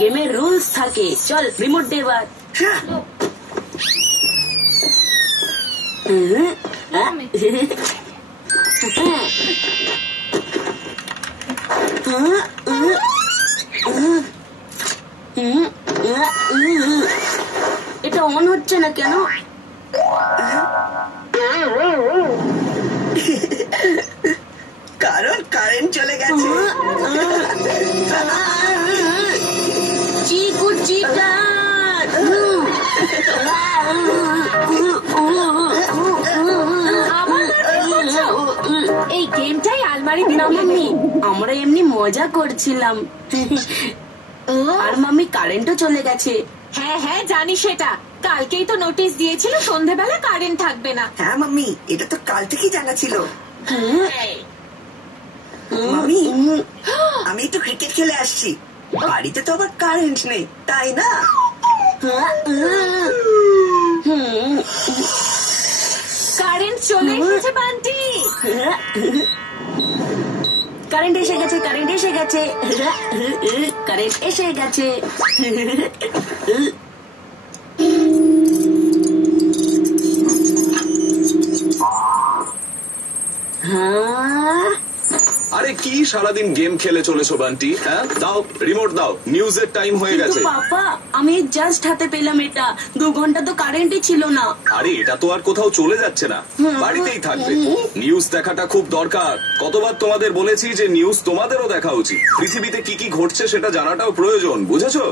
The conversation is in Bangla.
গেমের রুলস থাকে। চল রিমোট দে এবার। এটা অন হচ্ছে না কেন? কারণ কারেন্ট চলে গেছে। চিকু চিটার। এই গেমটাই আলমারিতে মাম্মি, আমরা এমনি মজা করছিলাম। আর মাম্মি কারেন্টও চলে গেছে। হ্যাঁ হ্যাঁ জানি সেটা, কালকেই তো নোটিশ দিয়েছিল সন্ধেবেলা কারেন্ট থাকবে না। হ্যাঁ মাম্মি, এটা তো কাল থেকেই জানা ছিল। মাম্মি, আমি একটু ক্রিকেট খেলে আসছি। বাড়িতে তো আবার কারেন্ট নেই, তাই না? কারেন্ট চলে এসেছে বান্টি। কারেন্ট এসে গেছে, কারেন্ট এসে গেছে, কারেন্ট এসে গেছে। হ্যাঁ, আরে কি সারাদিন গেম খেলে চলেছো বান্টি? হ্যাঁ দাও, রিমোট দাও, নিউজের টাইম হয়ে গেছে। পাপা আমি জাস্ট হাতে পেলাম এটা, 2 ঘন্টা তো কারেন্টই ছিল না। আরে এটা তো আর কোথাও চলে যাচ্ছে না, বাড়িতেই থাকবে। নিউজ দেখাটা খুব দরকার। কতবার তোমাদের বলেছি যে নিউজ তোমাদেরও দেখা উচিত। পৃথিবীতে কি কি ঘটছে সেটা জানাটাও প্রয়োজন, বুঝেছো?